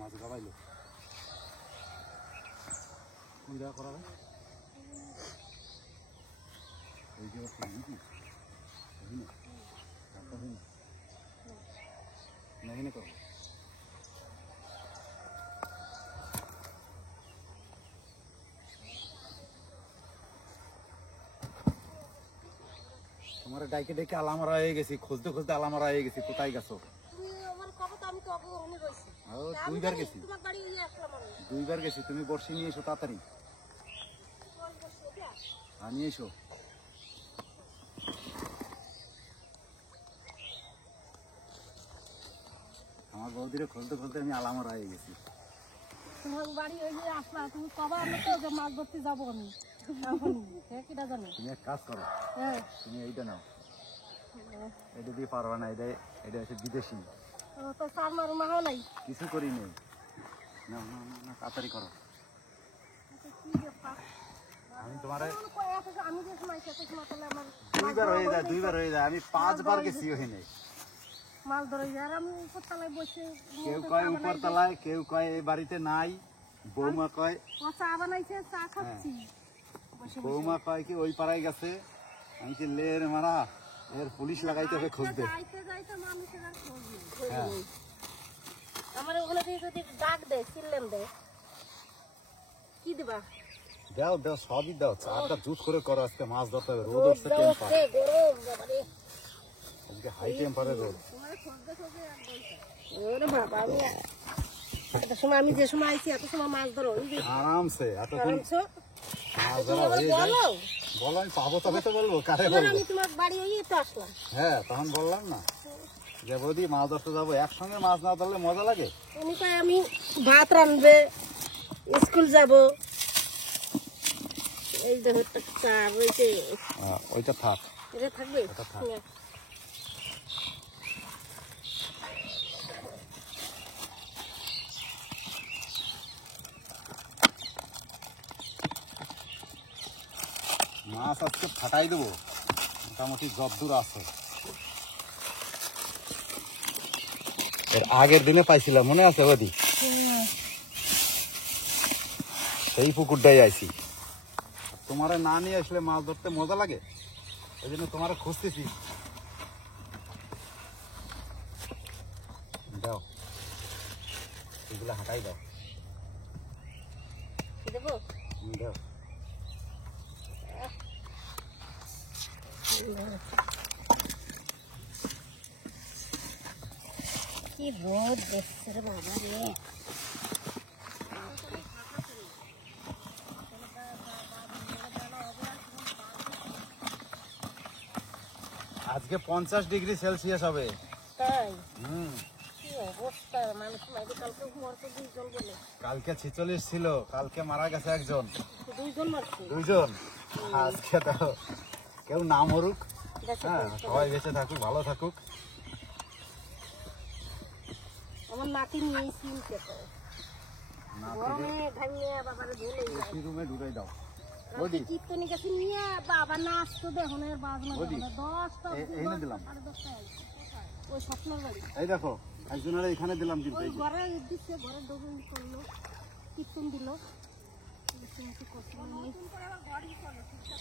মাছ গাবাইলো কোন জায়গা করা যায় এই যে নাকি করো তোমার ডাইকে ডেকে আলামারা হয়ে গেছি খুঁজতে খুঁজতে আলামারা হয়ে গেছি কোথায় গেছো দুইবার গেছি তুমি বর্ষি নিয়ে এসো তাড়াতাড়ি নিয়ে এসো আমার বৌদিরে খুলতে খুলতে আমি আলামারা হয়ে গেছি তোমার বাড়ি ওই যে আসলা তুমি কবা আমি তো মাছ ধরতে যাবো আমি কিটা জানো তুমি এক কাজ করো তুমি এইটা নাও এটা দিয়ে পারবা না এটা এটা হচ্ছে বিদেশি তো চার মারু মাও নাই কিছু করি নেই না না না তাড়াতাড়ি করো আমি তোমারে আমি যে সময় সেটা সময় তাহলে আমার দুইবার হয়ে যায় আমি 5 বার গেছি ওখানে মাছ ধরে যায় আর আমি উপর তলায় বসে কেউ কয় উপর তলায় কেউ কয় এই বাড়িতে নাই বৌমা কয় ও চা বানাইছে চা খাচ্ছি বৌমা কয় কি ওই পাড়ায় গেছে আমি কি লের মারা এর পুলিশ লাগাইতে হবে খুঁজতে যাইতে মানুষের আর খোঁজ নেই আমার ওগুলো যদি ডাক দেয় চিল্লেন দেয় কি দিবা দাও দাও সবই দাও চারটা জুস করে করো আজকে মাছ ধরতে হবে রোদ উঠছে টেম্পার গরম বাবারে আজকে হাই টেম্পারে রোদ ওরে বাবা এত সময় আমি যে সময় আইছি এত সময় মাছ ধরো আরামসে এতক্ষণ মাছ ধরা হয়ে যায় বলো আমি পাবো তবে তো বলবো কারে বলবো আমি তোমার বাড়ি ওই তো আসলাম হ্যাঁ তখন বললাম না যে বৌদি মাছ ধরতে যাবো একসঙ্গে মাছ না ধরলে মজা লাগে উনি কয় আমি ভাত রাঁধবে স্কুল যাব এই দেখো চা রয়েছে ওইটা থাক এটা থাকবে মাছ আজকে ফাটাই দেবো মোটামুটি যদ্দূর আছে এর আগের দিনে পাইছিলাম মনে আছে বৌদি সেই পুকুরটাই আইছি তোমারে না নিয়ে আসলে মাছ ধরতে মজা লাগে এই জন্য তোমারে খুঁজতেছি দাও এগুলো হাঁটাই দাও দেবো দাও কি রোদ দেখছে রে বাবা রে আজকে 50 ডিগ্রি সেলসিয়াস হবে তাই কি অবস্থা মানুষ মাইকে কালকে মরতে দুইজন বলে কালকে 46 ছিল কালকে মারা গেছে একজন দুইজন মারছে দুইজন আজকে তো কেউ না মরুক হ্যাঁ সবাই বেঁচে থাকুক ভালো থাকুক আমার নাতি নিয়ে চিনতে তো গরমে ভাঙিয়ে বাবারে ধুলে এসি রুমে ঢুকাই দাও বডি চিত্তনি কাছে নিয়ে বাবা না আসতো দেখো না বাজনা 10টা এইনে দিলাম ওই স্বপ্নের বাড়ি এই দেখো একজনের এখানে দিলাম কিন্তু ওই ঘরে দিচ্ছে ঘরে ডবল করলো কীর্তন দিল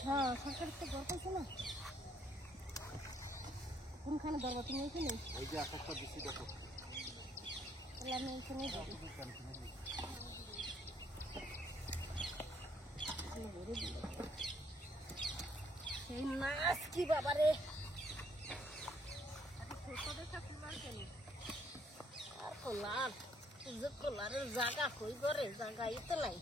হ্যাঁ সরকার তো ঘর পাইছে না কোনখানে দরকার তুমি এইখানে ওই যে একটা দিচ্ছি দেখো তাহলে আমি এইখানে যাবো সেই মাছ কি বাবারে আর কোলার যে কোলারের জায়গা কই করে জায়গা তো নাই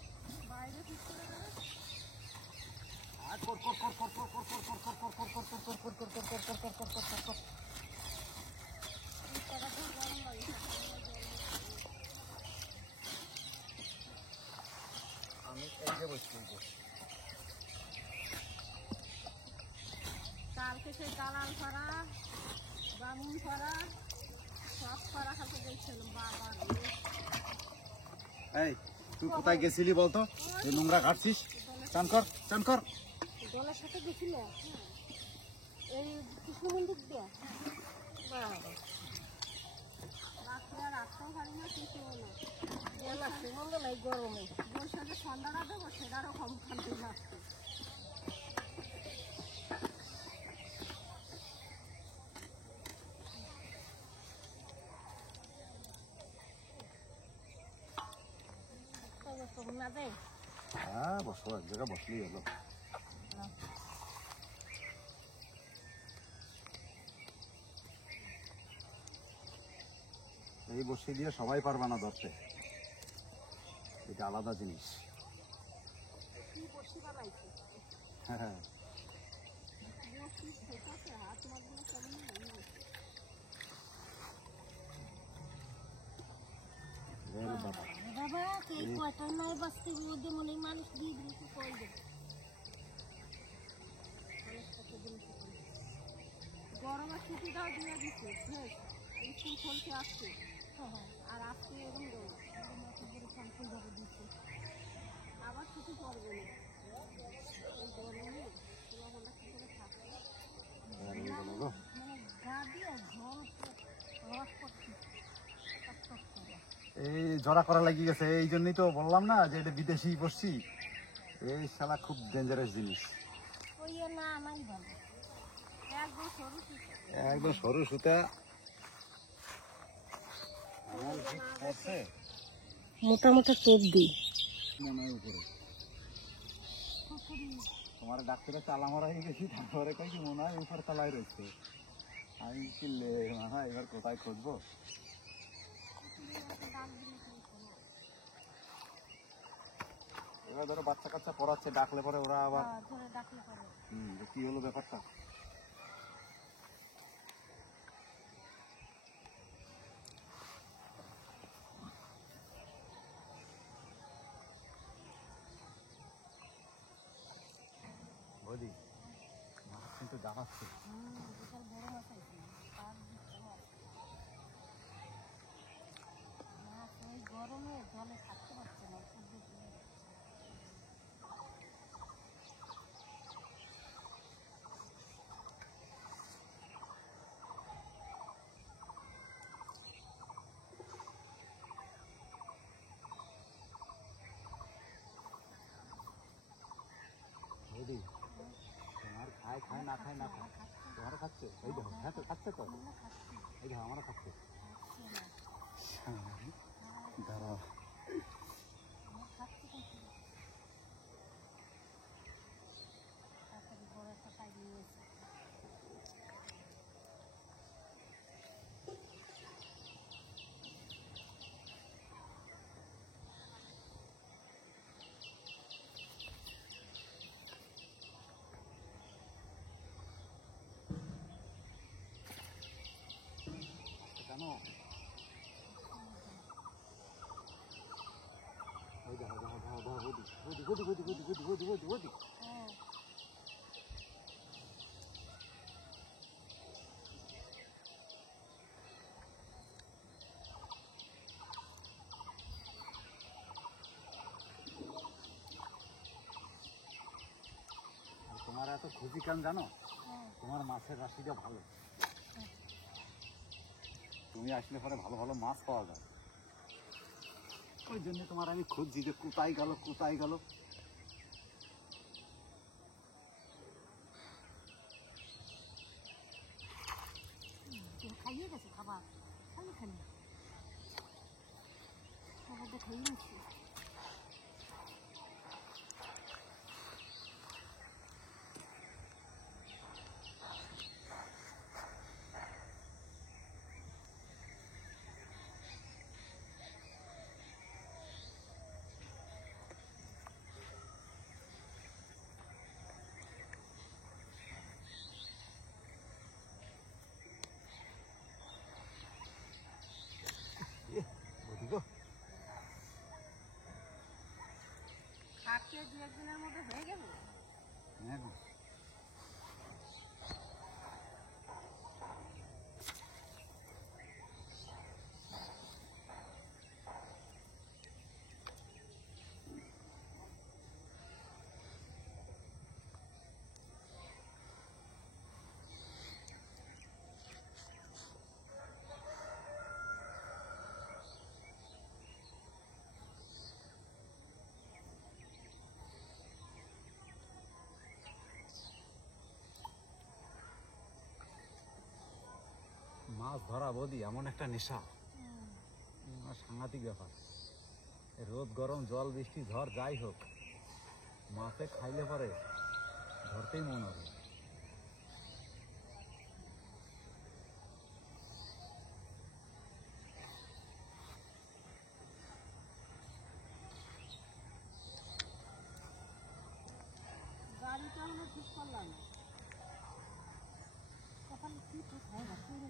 আমি এই যে বসছি কালকে সেই দালাল ফাড়া বামুন ফাড়া সব ফাড়া খাতে গেছিলাম বাবা এই তুই কোথায় গেছিলি বলতো তুই নোংরা ঘাটছিস চান কর চান কর দলের সাথে গেছিল এই কৃষ্ণ মন্দির দিয়ে বাবা রাত্রে আর আসতেও পারি না কিছু এই গরমে বৈশাখে সন্ধ্যাটা দেবো সেটারও কম খান্তি লাগছে। না দেয়। হ্যাঁ বসো, এক জায়গায় বসলেই হলো। এই বসে দিয়ে সবাই পারবে না ধরতে, এটা আলাদা জিনিস। কি বসি বানাইছে হ্যাঁ হ্যাঁ, বসি ঠেকাছে হাত মাঝখানে কেমন মনে হচ্ছে। এর বাবা বাবা কে কয়টা নাই বাঁচতে মধ্যে মনে হয় মানুষ দিয়ে দিলে কি করবে। গরমের ছুটিটাও দিয়ে দিচ্ছে বেশ, স্কুল খুলতে আসছে আর আজকে এরকম গরম আবার ছুটি পড়বে না এই গরমে পোলাপানটা কি করে থাকবে। গরমে বলো গো। মানে গা দিয়ে ঝড় রস করছে। এই জড়া করা লাগিয়ে গেছে, এই জন্যই তো বললাম না যে এটা বিদেশি বসছি। এই শালা খুব ডেঞ্জারাস জিনিস। ওই না নাই ভালো একদম সরু সুতো। একদম সরু সুতা। আমার ঠিক আছে মোটা মোটা টেপ দিই। মনে হয় উপরে তোমার ডাক্তারে তালা মারা হয়ে গেছি, তারপরে কই কি মনে হয় উপর তালায় রয়েছে। আমি কি মাথা এবার কোথায় খুঁজবো। এবার ধরো বাচ্চা কাচ্চা পড়াচ্ছে, ডাকলে পরে ওরা আবার ধরে ডাকলে পারে। যে কি হলো ব্যাপারটা। বৌদি মাছ কিন্তু জানাচ্ছে। বিশাল বড় মাছ আছে তার মাছ ওই গরমে জলে থাকতে পারছে না। বৌদি তোমার খায় খায় না খায় না খায়, তোমারও খাচ্ছে। এই দেখো, হ্যাঁ তো খাচ্ছে তো, এই দেখো আমারও খাচ্ছে। দাঁড়াও বড় একটা পাই নিয়েছে। কেন এই দেখো দেখো দেখো দেখো বৌদি বৌদি বৌদি বৌদি বৌদি বৌদি বৌদি বৌদি হ্যাঁ তোমার এত খুশি কেন জানো? তোমার মাছের রাশিটা ভালো, তুমি আসলে পরে ভালো ভালো মাছ পাওয়া যায়। ওই জন্য তোমার আমি খুঁজছি যে কোথায় গেল কোথায় গেল। খাইয়ে গেছে খাবার খালি খালি খাবারটা খাইয়ে নিচ্ছি। থাকতে দু একদিনের মধ্যে হয়ে যাবে। হ্যাঁ মাছ ধরা বৌদি এমন একটা নেশা, সাংঘাতিক ব্যাপার। রোদ গরম জল বৃষ্টি ঝড় যাই হোক, মাছে খাইলে পরে ধরতেই মন হবে। গাড়িটা হলো ঠিক করলাম না। তখন কি কোথায় রাখতে হবে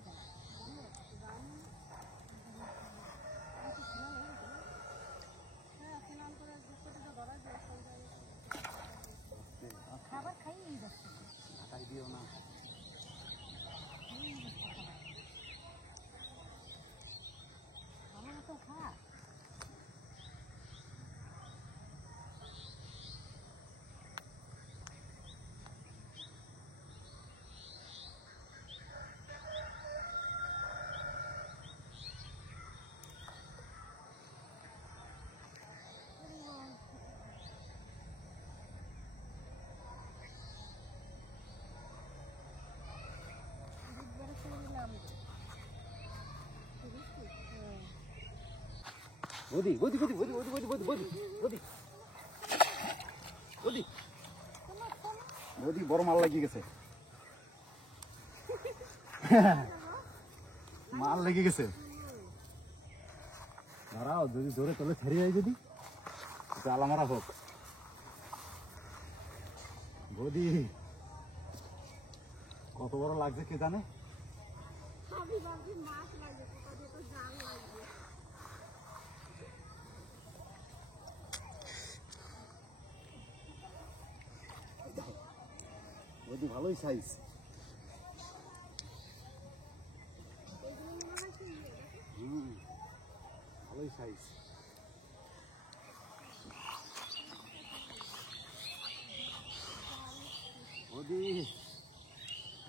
গাড়ি স্নান করে দুপুরটা ধরা যায় খাবার খাইয়ে যাচ্ছে ঢাকাই দিও না। আমার তো খা বৌদি বৌদি বৌদি বৌদি বৌদি বৌদি বৌদি বৌদি বৌদি বৌদি বৌদি বড় মাল লেগে গেছে। মাল লেগে গেছে। দাঁড়াও, যদি জোরে তোলে ছেড়ে যায়, যদি জাল আমারা হোক। বৌদি কত বড় লাগছে কে জানে। আমি ভাবছি মাছ লাগবে, কোথাও তো জাল লাগবে। বৌদি ভালোই সাইজ। ভালোই সাইজ। বৌদি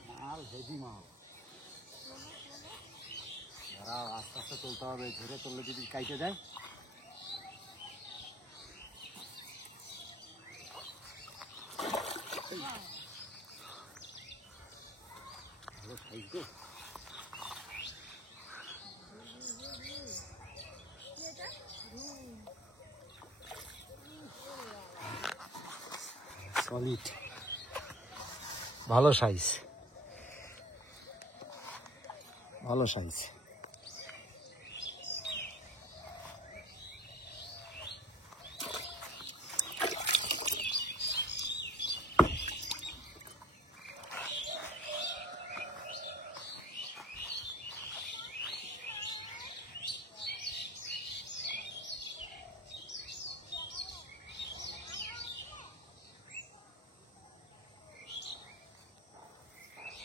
মাল হেভি মাল। দাঁড়াও, আস্তে আস্তে তুলতে হবে, ঝেড়ে তুললে যদি কাইটে যায়। ভালো সাইজ গো। সলিড, ভালো সাইজ, ভালো সাইজ।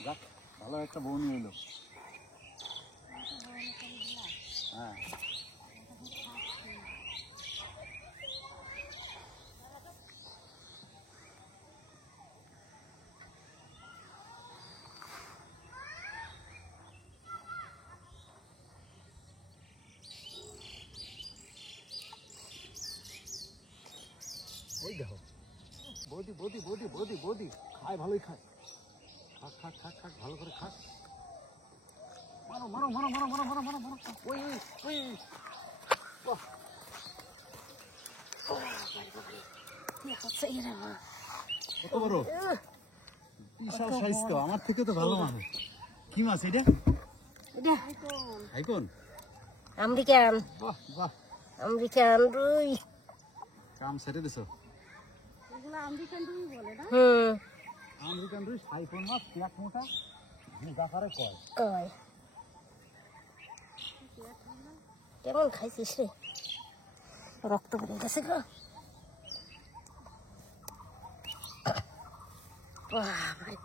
যাক, ভালো একটা বউনি হইলো। হ্যাঁ, ওই দেখো বৌদি বৌদি বৌদি বৌদি বৌদি খায়, ভালোই খায়। খাক খাক খাক খাক, ভালো করে খাক। মারো মারো মারো মারো মারো মারো মারো মারো। ওই ওই ওই, বাহ, কত বড়, বিশাল সাইজ তো। আমার থেকে তো ভালো মাছ। কি মাছ এটা? হাইকন, আমেরিকান, বাহ বাহ, আমেরিকান রুই। কাম ছেড়ে দিছো। এগুলো আমেরিকান রুই বলে না? আমেরিকান রুই, সাইফোন মাছ, পেঁয়াজ মোটা, জাফারে কয়। কয় কেমন খাইছিস রে? রক্ত বেরিয়ে গেছে গো। বাবারে,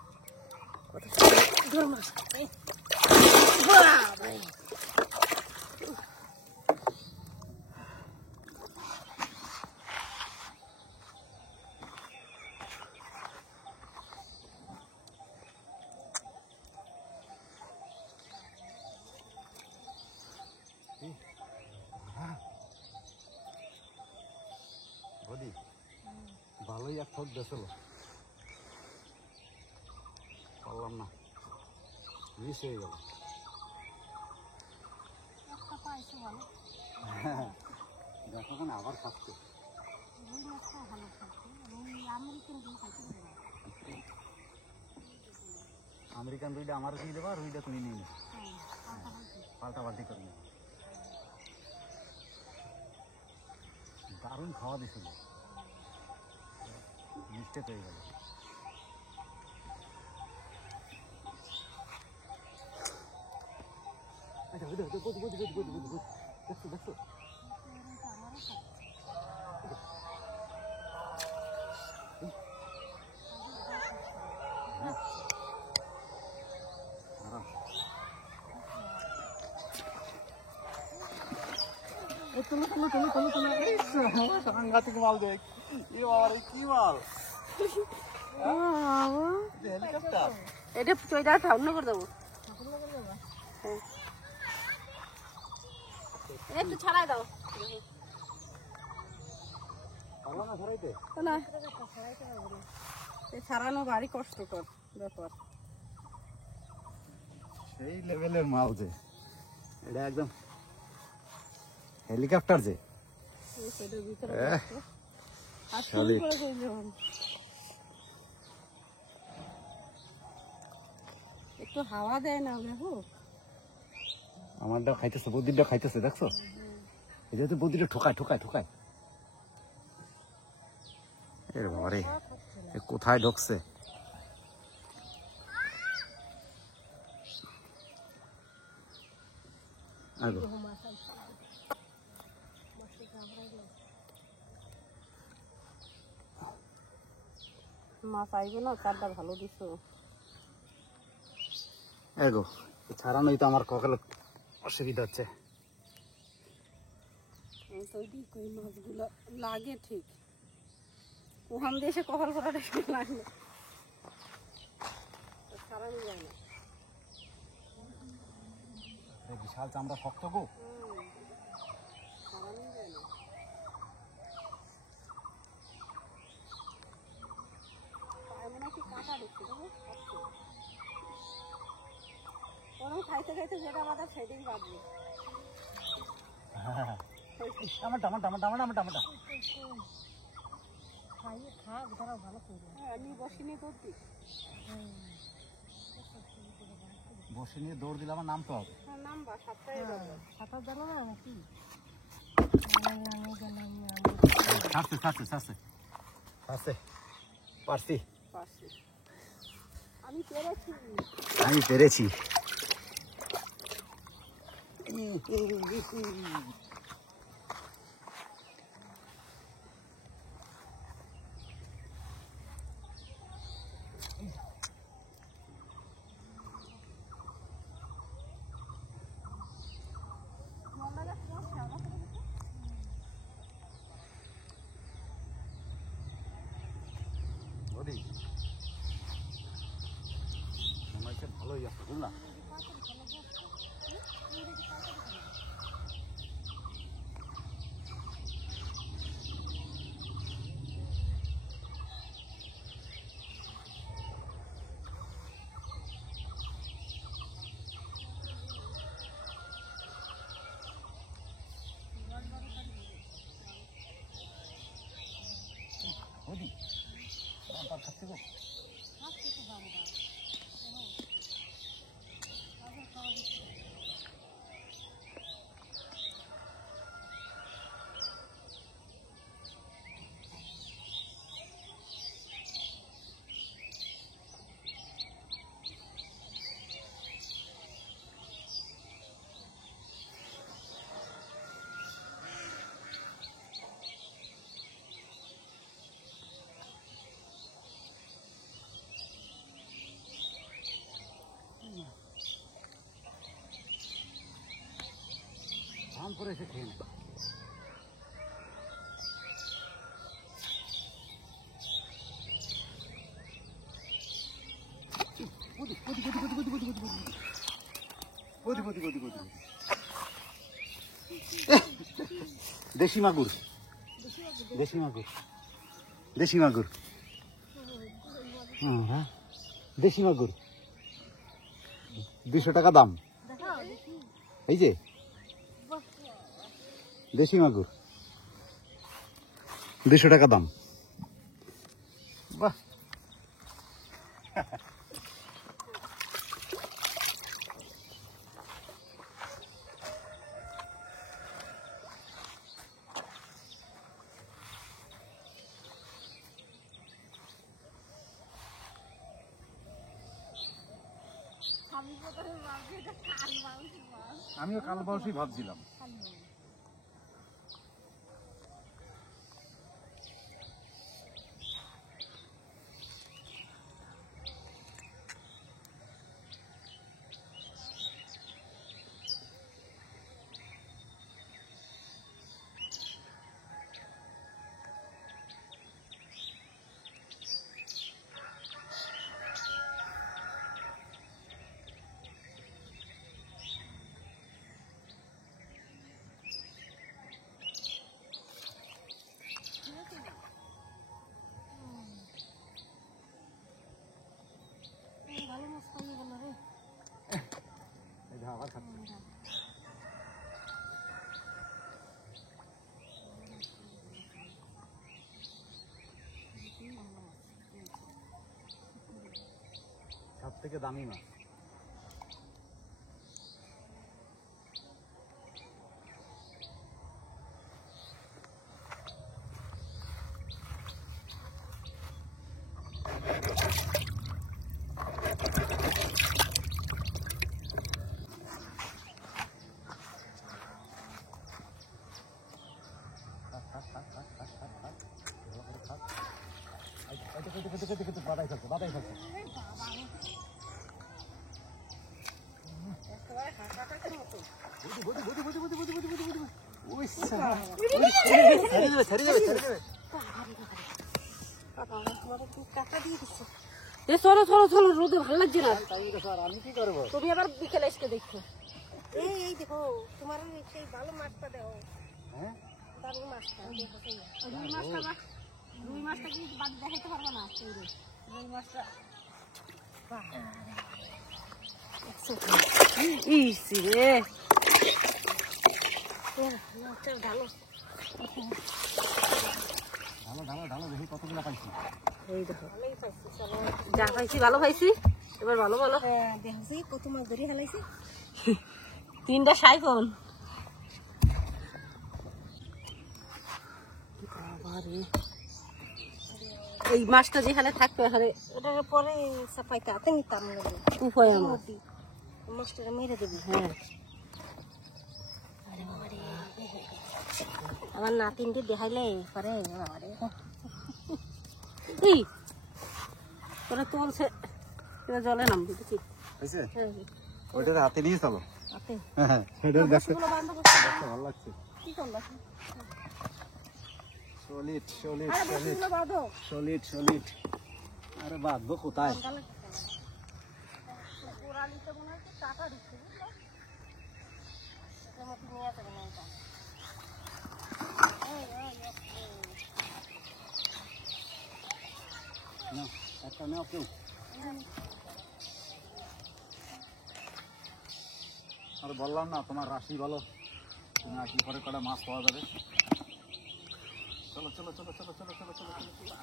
কত সুন্দর মাছ খাই। বাবারে, বৌদি ভালোই এক ঠোক বেসলো, পারলাম না, মিস হয়ে গেল। ভালো। দেখো না আবার খাচ্ছে। রুই মাছটাও ভালো খাচ্ছে। রুই আমেরিকান রুই খাইতে পারে না। আমেরিকান রুইটা আমার দিয়ে দেবা, রুইটা তুমি নিয়ে নেবে, পাল্টা পাল্টাপাল্টি পাল্টি। করে নেবে। দারুণ খাওয়া দিছিল, মিস্টেক হয়ে গেল। আচ্ছা বুঝতে দেখছো দেখছো রুইটা আমারও খাচ্ছে। আরাম। সাংঘাতিক মাল দেখ, কি মাল হেলিকপ্টার। এটা চইটা ঠান্ডা করে দেবো। একটু ছাড়াই দাও পারলা না ধরাইতে? না, ছাড়ানো ভারী কষ্টকর ব্যাপার। সেই লেভেলের মাল যে, এটা একদম হেলিকপ্টার যে। একটু হাওয়া দেয় না দেখো। আমারটা খাইতেছে, বদ্রিটা খাইতেছে, দেখছো? এটা তো বদ্রিটা ঠোকায় ঠোকায় ঠোকায়। এর বাবারে, এ কোথায় ঢুকছে? আগো মাছ আইবে না, চারটা ভালো দিছো। এগো ছাড়ানোই তো আমার কপালে অসুবিধা হচ্ছে। কই মাছগুলো লাগে ঠিক, ওখান দিয়ে এসে কপাল করাটা লাগে, ছাড়ানো যায় না। বিশাল চামড়া শক্ত গো। ছাড়ানো যায় না। এমন কি কাঁটা দেখছি দেখো, ওরকম খাইতে খাইতে যেটা বাঁধা সেটাই বাঁধবে। আমারটা আমারটা আমারটা আমারটা আমারটা আমারটা। খাইয়ে খাক, ধরাও ভালো করে। আমি বসিনি দুধ দিই। বসে নিয়ে দৌড় দিলে আমার নামতে হবে। নাম্বার সাতটায় যাবে। সাঁতার জানো না নাকি? ছাড়ছে ছাড়ছে ছাড়ছে ছাড়ছে, পারছি, পারছি। আমি পেরেছি। আমি পেরেছি। ভালোই আছে বুঝলাম। ওদি বাবার খাচ্ছে গো। আম করে এসে খেয়ে নেয়। দেশি মাগুর, দেশি মাগুর, দেশি মাগুর, হ্যাঁ দেশি মাগুর, 200 টাকা দাম। এই যে দেশি মাগুর 200 টাকা দাম। বাহ, আমি প্রথমে ভাবছি এটা কাল মাংস মাছ। আমিও কাল বাউসই ভাবছিলাম। ভালো মাছ পাইয়ে গেল রে। এই যে আবার খাচ্ছে। সব থেকে দামি মাছ। বাদাই খাচ্ছে, বাদাই খাচ্ছে। একেবারে হাঁটাটার মতো। এ চলো চলো চলো, রোদে ভালো লাগছে না। আমি কি করবো? তুমি আবার বিকেলে এসে দেখো। এই দেখো তোমার সেই ভালো মাছটা দেখো, হ্যাঁ, দারুণ মাছটা দেখো। রুই মাছটা কি বাদ দেখাইতে পারবো না? রুই মাছটা ইসি রে, মাছটা ভালো। ঢালো ঢালো ঢালো, দেখি কতগুলো পাইছি। এই দেখো ভালোই পাইছি, চলো। যা পাইছি ভালো পাইছি। এবার ভালো ভালো হ্যাঁ, দেখছি কত মাছ ধরে হেলাইছি। 3টা সাইফোন। এই মাছটা যেখানে থাকবে এখানে ওটার পরে সাফাইতে হাতে নিতাম লাগে। উপায় আমার। মাছটা মেরে দেবি। হ্যাঁ, আমার নাতিনটি দেখাইলে পারে বাবারে। এই তোরা তুলছে, এবার জলে নামবি দেখি। হয়েছে? হ্যাঁ, ওইটার হাতে নিয়ে চলো। হাতে হ্যাঁ, এটার দেখতে গুলো বান্ধব করতে ভালো লাগছে। কি করলো? সলিড সলিড আরে সলিড বসুগুলো বাঁধো। Solid solid. আরে বাঁধবো কোথায়? পোড়ালিতে মনে হয় টাকা ঢুকছে, বুঝলো? এটার মধ্যে নিয়ে যাবে না এটা। না, একটা নাও কেউ। আর বললাম না তোমার রাশি বলো, তুমি আসি পরে কটা মাছ পাওয়া যাবে। চলো চলো চলো চলো চলো চলো চলো চলো।